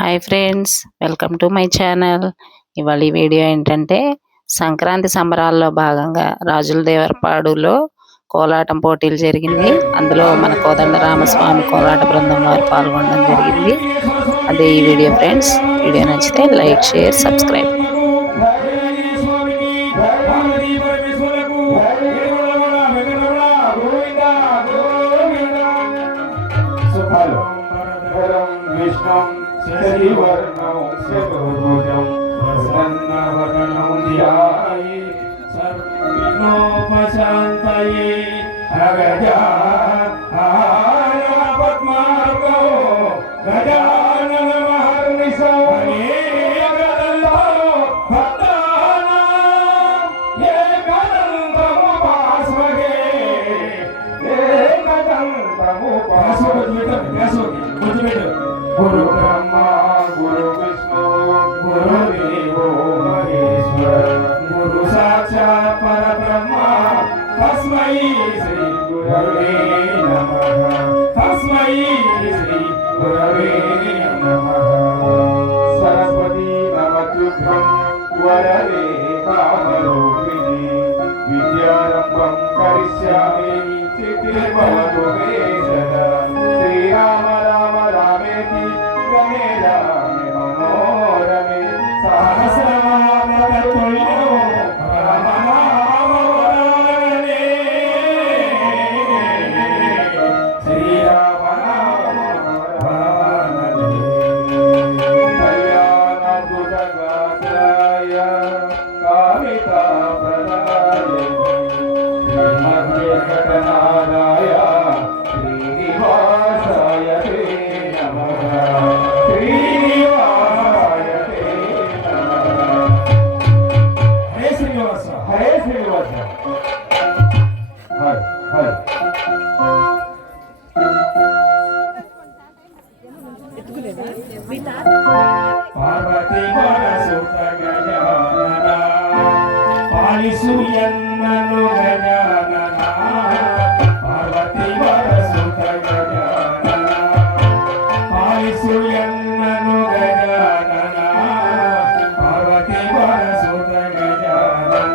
Hi friends, welcome to my channel. ఇవాళ ఈ video ఏంటంటే సంక్రాంతి సంబరాల్లో భాగంగా రాజుల దేవరపాడులో కోలాటం పోటీలు జరిగింది. అందులో మన కోదండరామస్వామి కోలాట బృందం వారు పాల్గొనడం జరిగింది. అదే ఈ వీడియో ఫ్రెండ్స్. వీడియో నచ్చితే లైక్, షేర్, సబ్స్క్రైబ్. శశివర్ణం శతభుజం ప్రసన్నవదనం ధ్యాయే సర్వవిఘ్నోపశాంతయే అగజా పద్మార్గో గజానన మహర్నిశో అనేకదంతో భక్తానాం ఏకదంతముపాస్మహే గురు బ్రహ్మ గురు విష్ణు గురు దేవో మహేశ్వర గురు సాక్షాత్ పరబ్రహ్మ తస్మై శ్రీ గురవే నమః తస్మై శ్రీ గురవే నమః. సరస్వతీ నమస్తుభ్యం వరదే కామరూపిణి విద్యారంభం కరిష్యామి చిత్తే భవతు మే సదా. శ్రీరామ రామ రామేతి రమే రామే మనోరమే సహస్రనామ తత్తుల్యం రామనామవరాననే. శ్రీరామ నామవరాననే. కళ్యాణాద్భుతగాత్రాయ కామితాప్రదాయ శ్రీమద్వేంకటనాథాయ శ్రీనివాసాయ తే నమః. శ్రీనివాసాయ తే నమః. హరే శ్రీనివాస హరే శ్రీనివాస. హరి హరి పార్వతి వరసుత గజానన పాలిసు ఎన్నను గజానన. పార్వతి వరసుత గజానన పాలిసు ఎన్నను గజానన. పార్వతి వరసుత గజానన.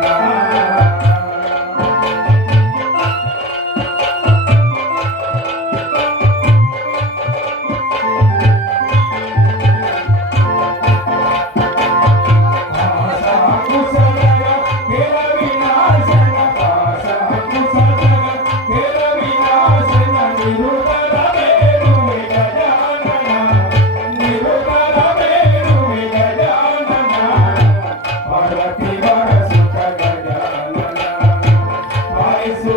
పాలిసు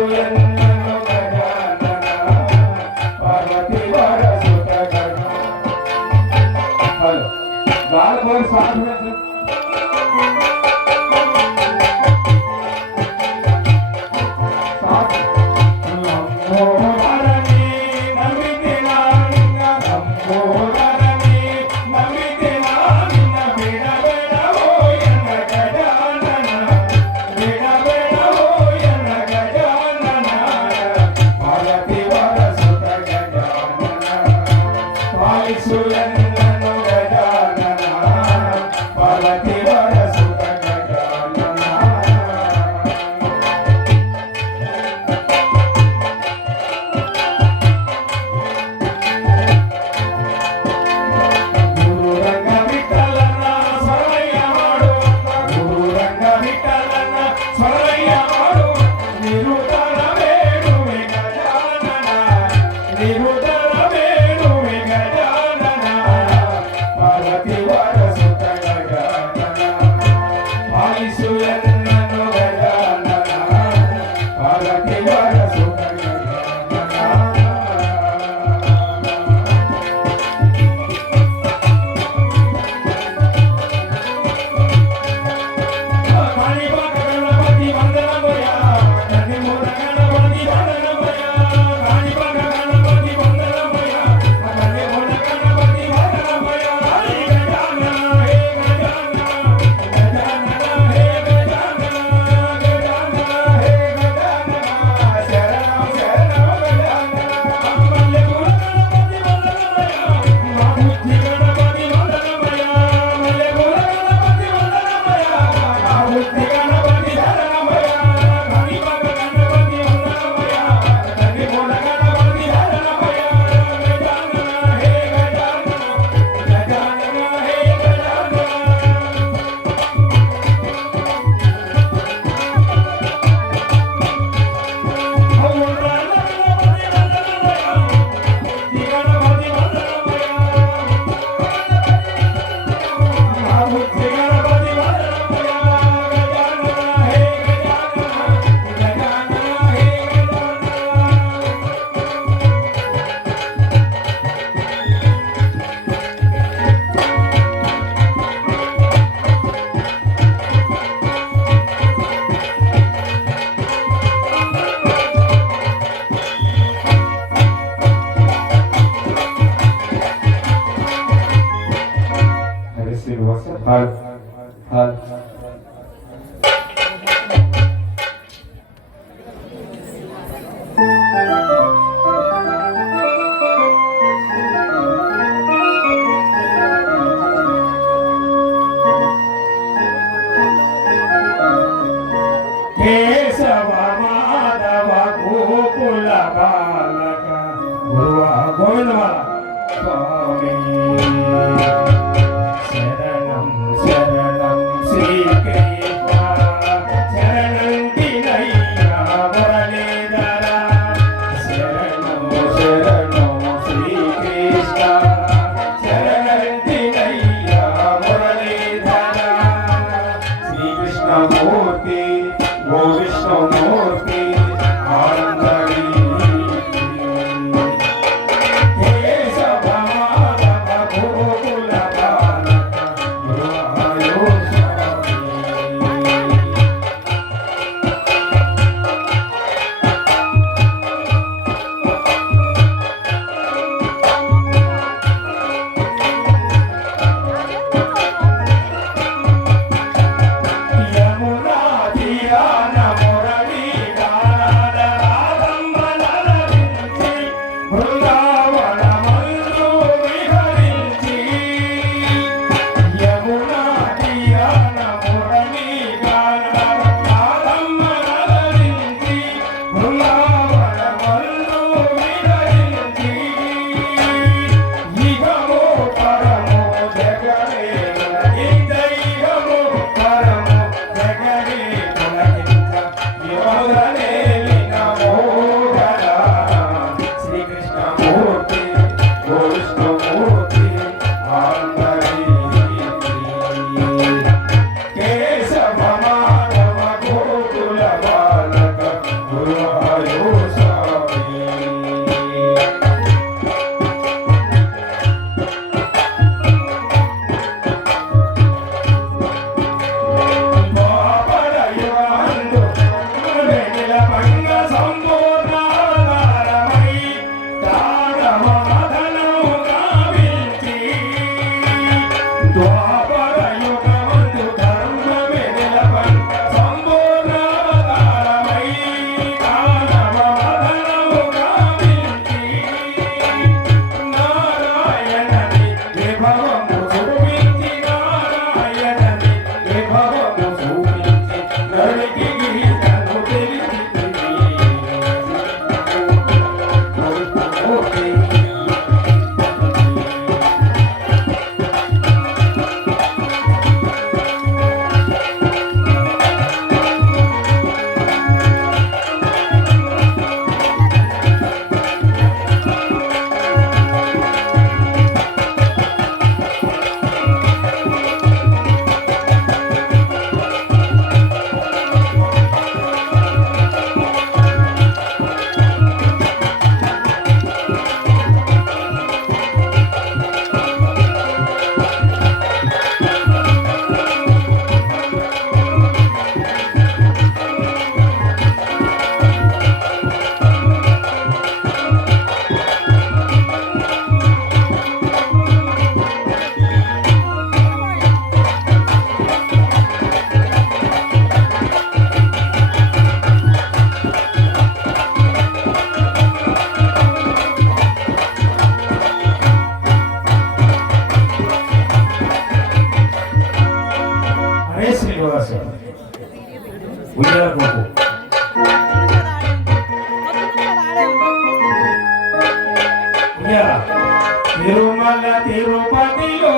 ఎన్నను గజానన. శ్రీనివాస హాల్ హాల్ కేశవ మాధవ గోకుల బాలక గురువ గోవిందమాల స్వామి శరణం శరణం శ్రీకృష్ణ శరణం తినయ్యా మురళీధర శరణం శరణం శ్రీకృష్ణ శరణం తినయ్యా మురళీధర శ్రీకృష్ణమూర్తి ఓ విష్ణుమూర్తి ఆనందరి కేశవ మాధవ గోకుల బాలక గురువాయో స్వామి యమునా తీరాన మురళీ గాన రాధమ్మలరించి బృందావనమందు విహరించి యమునా తీరాన మురళీ గాన రాధమ్మలరించి బృందావనమందు విహరించి ఇహమో పరమో జగమే ఇంద్రియమో పరమో జగమే పులకించ యోగనేలి నమోగర శ్రీకృష్ణమూర్తి ఓ విష్ణుమూర్తి ఆందరి కేశవ మాధవ గోకుల బాలక గురువాయో స్వామి ద్వాపరయుగాందు వెన్నెల భంగ సంపూర్ణాధారమై తారమదనము గావించి ద్వాపరయుగమందు ధర్మ వెన్నెల భంగ సంపూర్ణాధారమై తారమదనము గావించి నారాయణని విభవము చూపించి నారాయణని విభవము చూపించి నడికి గీతను తెలిసితివి మూర్తి హరే శ్రీనివాస ఉయ్యాల గోపు ఉయ్యాల తిరుమల తిరుపతిలో